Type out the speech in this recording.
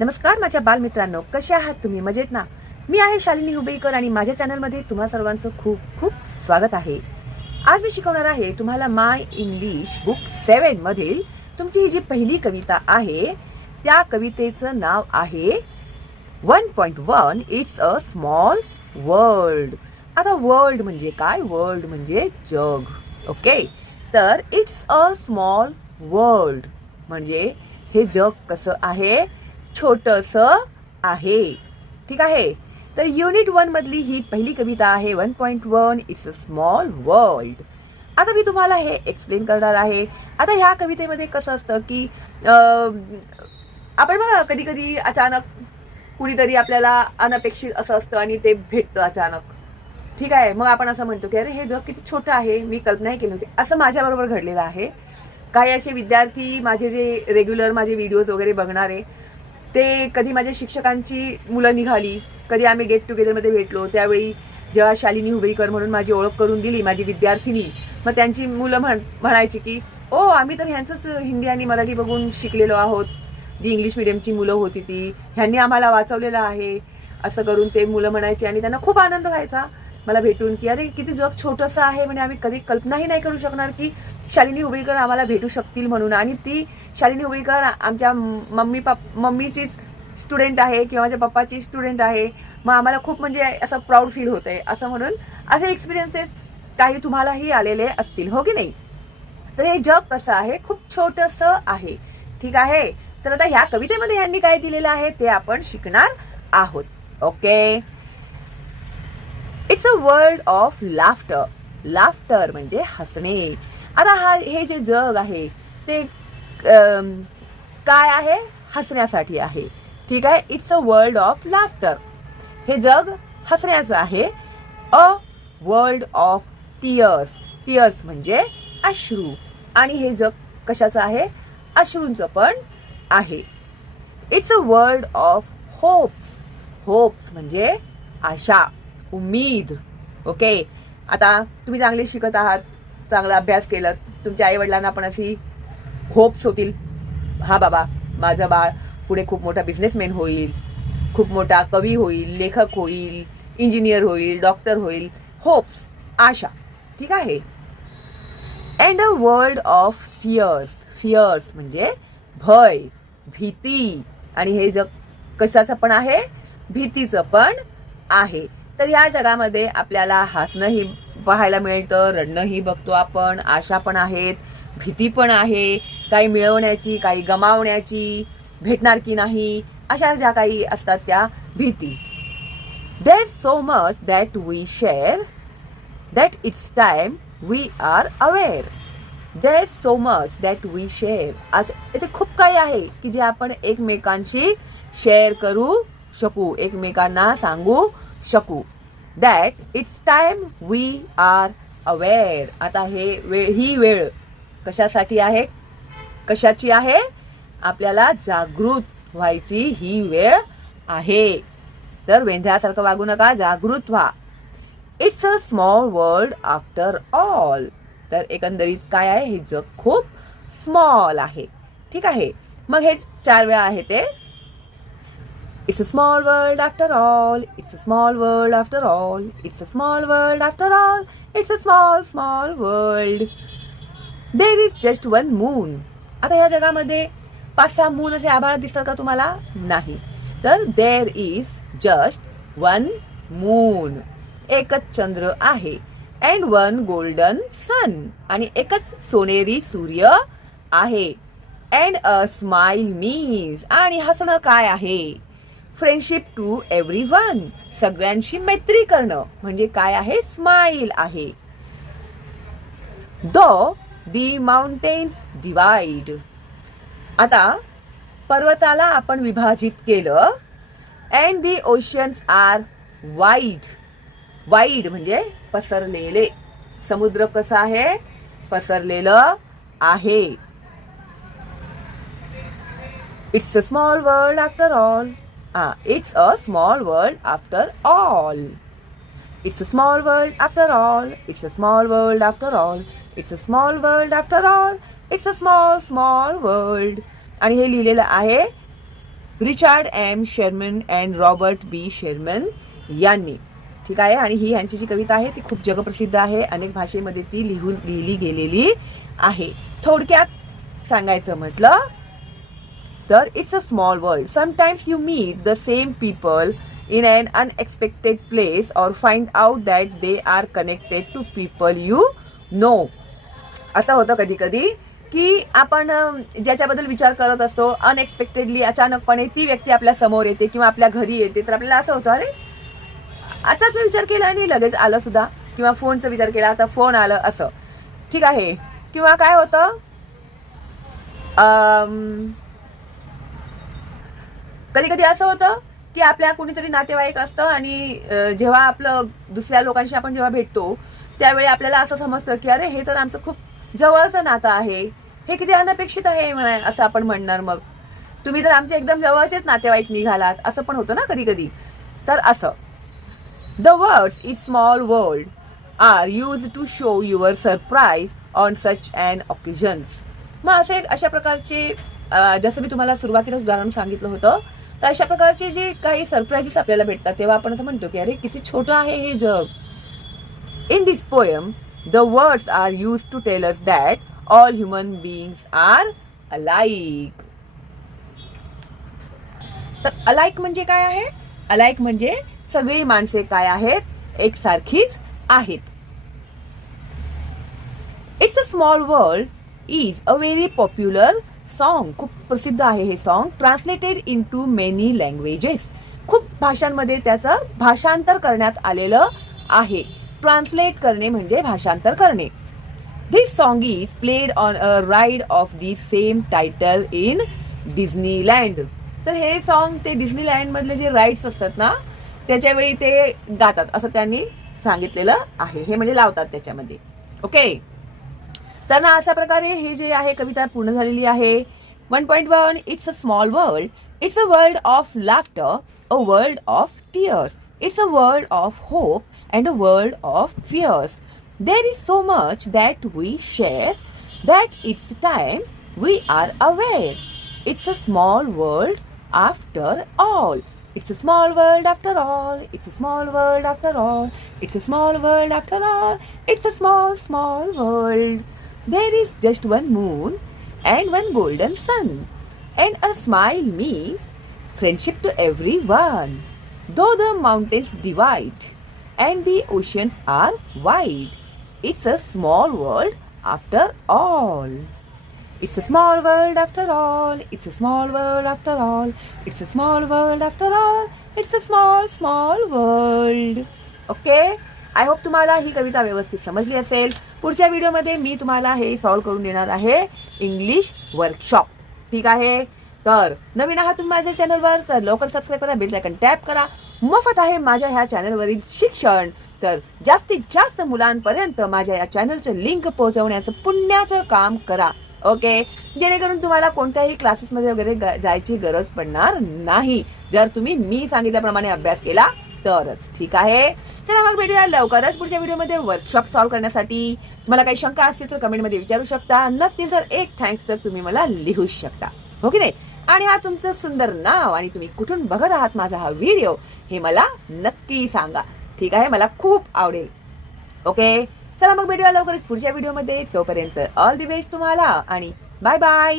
नमस्कार माझ्या बालमित्रांनो कसे आहात तुम्ही? मजेत ना? मी आहे शालिनी हुबेकर आणि माझ्या चॅनलमध्ये तुम्हा सर्वांचं खूप खूप स्वागत आहे. आज मी शिकवणार आहे तुम्हाला माय इंग्लिश बुक सेवन मधील तुमची ही जी पहिली कविता आहे त्या कवितेचं नाव आहे one point one it's a small world. आता वर्ल्ड म्हणजे काय? वर्ल्ड म्हणजे जग. ओके? तर इट्स अ स्मॉल वर्ल्ड. म्हणजे हे जग कसं आहे? छोटस आहे. ठीक आहे? तर युनिट वन मधली ही पहिली कविता आहे one point one it's a small world आता मी तुम्हाला हे एक्सप्लेन करणार आहे. आता ह्या कवितेमध्ये कसं असतं की आपण बघा कधी कधी अचानक कुणीतरी आपल्याला अनपेक्षित असं असतं आणि ते भेटतं अचानक. ठीक आहे? मग आपण असं म्हणतो की अरे हे जग किती छोटं आहे. मी कल्पनाही केली होती असं माझ्याबरोबर घडलेलं आहे. काही असे विद्यार्थी माझे जे रेग्युलर माझे व्हिडिओज वगैरे बघणारे ते कधी माझ्या शिक्षकांची मुलं निघाली कधी आम्ही गेट टुगेदरमध्ये भेटलो त्यावेळी जेव्हा शालिनी हुबेकर म्हणून माझी ओळख करून दिली माझी विद्यार्थिनी मग त्यांची मुलं म्हण म्हणायची की ओ आम्ही तर ह्यांचंच हिंदी आणि मराठी बघून शिकलेलो आहोत. जी इंग्लिश मिडियमची मुलं होती ती ह्यांनी आम्हाला वाचवलेलं आहे. असं करून ते मुलं म्हणायची आणि त्यांना खूप आनंद व्हायचा. मला भेटून की अरे किती जग छोटंसं आहे म्हणजे आम्ही कधी कल्पनाही नाही करू शकणार की शालिनी उबळीकर आम्हाला भेटू शकतील म्हणून. आणि ती शालिनी उबळीकर आमच्या मम्मी पप मम्मीचीच स्टुडंट आहे किंवा माझ्या पप्पाची स्टुडंट आहे. मग आम्हाला खूप म्हणजे असं प्राऊड फील होत आहे असं म्हणून असे एक्सपिरियन्सेस काही तुम्हालाही आलेले असतील हो की नाही? तर हे जग कसं आहे? खूप छोटंसं आहे. ठीक आहे? तर आता ह्या कवितेमध्ये यांनी काय दिलेलं आहे ते आपण शिकणार आहोत. Okay? World of laughter laughter म्हणजे हसणे. आता हा हे जे जग आहे ते काय आहे? हसण्यासाठी आहे. ठीक आहे? It's a world of laughter हे जग हसण्याचं आहे. A world of tears tears म्हणजे अश्रू. आणि हे जग कशाचं आहे? अश्रूंचं पण आहे. It's a world of hopes hopes म्हणजे आशा. उम्मीद ओके? आता तुम्ही चांगले शिकत आहात चांगला अभ्यास केलात तुमच्या आई वडिलांना पण अशी होप्स होतील. हा बाबा माझं बाळ पुढे खूप मोठा बिझनेसमॅन होईल खूप मोठा कवी होईल लेखक होईल इंजिनियर होईल डॉक्टर होईल. होप्स आशा ठीक आहे? And a world of fears fears म्हणजे भय भीती. आणि हे जग कशाचं पण आहे? भीतीचं पण आहे. तर या जगामध्ये आपल्याला हसणंही पाहायला मिळतं रडणंही बघतो आपण. आशा पण आहेत भीती पण आहे. काही मिळवण्याची काही गमावण्याची भेटणार की नाही अशा ज्या काही असतात त्या भीती. देर so much that we share that it's time we R aware there's so much that we share आज इथे खूप काही आहे की जे आपण एकमेकांशी शेअर करू शकू एकमेकांना सांगू शकू. That it's time we R aware आता हे वेळ ही वेळ कशासाठी आहे? कशाची आहे? आपल्याला जागृत व्हायची ही वेळ आहे. तर वेंध्यासारखं वागू नका जागृत व्हा. It's a small world after all तर एकंदरीत काय आहे? हे जग खूप स्मॉल आहे. ठीक आहे? मग हे चार वेळा आहे ते. It's a small world after all it's a small world after all it's a small world after all it's a small small world there is just one moon आता या जगामध्ये पाच सहा मून असे आभाळ दिसतात का तुम्हाला? नाही. तर there is just one moon एकच चंद्र आहे. अँड वन गोल्डन सन आणि एकच सोनेरी सूर्य आहे. अँड अ स्माइल मीन्स आणि हसणं काय आहे? फ्रेंडशिप टू एव्हरी वन सगळ्यांशी मैत्री करणं म्हणजे काय आहे? स्माइल आहे. दो दी माउंटेन्स डिवाइड आता पर्वताला आपण विभाजित केलं. And the oceans R wide wide म्हणजे पसरलेले. समुद्र कसा आहे? पसरलेलं आहे. It's a small world after all it's a small world after all it's a small world after all it's a small world after all it's a small world after all it's a small small world आणि हे लिहिलेलं आहे Richard M Sherman and Robert B Sherman यांनी. ठीक आहे? आणि ही यांची जी कविता आहे ती खूप जगप्रसिद्ध आहे. अनेक भाषेमध्ये ती लिहून लिहिली गेलेली आहे. थोडक्यात सांगायचं म्हटलं तर it's a small world sometimes you meet the same people in an unexpected place और find out that they are connected to people you know असं होतं कधी कधी की आपण ज्याच्याबद्दल विचार करत असतो अनएक्सपेक्टेडली अचानकपणे ती व्यक्ती आपल्यासमोर येते किंवा आपल्या घरी येते तर आपल्याला असं होतं अरे आताच मी विचार केला आणि लगेच आलं सुद्धा. किंवा फोनचा विचार केला आता फोन आलं असं. ठीक आहे. किंवा काय होतं? कधी कधी असं होतं की आपल्या कुणीतरी नातेवाईक असतं आणि जेव्हा आपलं दुसऱ्या लोकांशी आपण जेव्हा भेटतो त्यावेळी आपल्याला असं समजतं की अरे हे तर आमचं खूप जवळचं नातं आहे. हे किती अनपेक्षित आहे म्हणा असं आपण म्हणणार मग. तुम्ही तर आमचे एकदम जवळचेच नातेवाईक निघालात असं पण होतं ना कधी कधी तर असं. The words it small world R use to show your surprise on such and occasions मग असे अशा प्रकारचे जसं मी तुम्हाला सुरुवातीला उदाहरण सांगितलं होतं तर अशा प्रकारचे जे काही सरप्राईजेस आपल्याला भेटतात तेव्हा आपण असं म्हणतो की अरे किती छोटं आहे हे जग. In this poem the words R use to tell us that all human beings R alike तर अलाईक म्हणजे काय आहे? अलाईक म्हणजे सगळी माणसे काय आहेत? एकसारखीच आहेत. It's a small world is a very popular song खूप प्रसिद्ध आहे हे song translated in to many languages खूप भाषांमध्ये त्याचं भाषांतर करण्यात आलेलं आहे. ट्रान्सलेट करणे म्हणजे भाषांतर करणे. दिस song is played on a ride of the same title in Disneyland तर हे सॉन्ग ते डिझनीलँडमधले जे राईड्स असतात ना त्याच्यावेळी ते गातात असं त्यांनी सांगितलेलं आहे. हे म्हणजे लावतात त्याच्यामध्ये. ओके त्यांना अशा प्रकारे हे जे आहे कविता पूर्ण झालेली आहे one point one it's a small world it's a world of laughter a world of tears it's a world of hope and a world of fears there is so much that we share that it's time we R aware it's a small world after all It's a small world after all. It's a small world after all. It's a small world after all. It's a small, small world. There is just one moon and one golden sun. And a smile means friendship to everyone. Though the mountains divide and the oceans are wide, it's a small world after all. It's a small world after all. It's a small world after all. It's a small world after all. It's a small, small world. Okay I hope तुम्हाला ही कविता व्यवस्थित समजली असेल. पुढच्या व्हिडिओमध्ये मी तुम्हाला हे solve करून देणार आहे इंग्लिश वर्कशॉप ठीक आहे? तर नवीन आहात तुम्ही माझ्या चॅनलवर तर लवकर सबस्क्राईब करा बेल आयकन टॅप करा. मोफत आहे माझ्या ह्या चॅनलवरील शिक्षण. तर जास्तीत जास्त मुलांपर्यंत माझ्या या चॅनलचं लिंक पोहोचवण्याचं पुण्याचं काम करा. ओके? जेणेकरून तुम्हाला कोणत्याही क्लासेसमध्ये वगैरे ग- जायची गरज पडणार नाही. जर तुम्ही मी सांगितल्याप्रमाणे अभ्यास केला तरच. ठीक आहे? चला मग भेटूया लवकरच पुढच्या व्हिडिओमध्ये वर्कशॉप सॉल्व्ह करण्यासाठी. मला काही शंका असतील तर कमेंटमध्ये विचारू शकता. नसतील तर एक थँक्स तर तुम्ही मला लिहू शकता. हो की नाही? आणि हा तुमचं सुंदर नाव आणि तुम्ही कुठून बघत आहात माझा हा व्हिडिओ हे मला नक्की सांगा. ठीक आहे? मला खूप आवडेल. ओके? चला मग भेटूया लवकरच पुढच्या व्हिडिओमध्ये. तोपर्यंत ऑल दी बेस्ट तुम्हाला आणि बाय बाय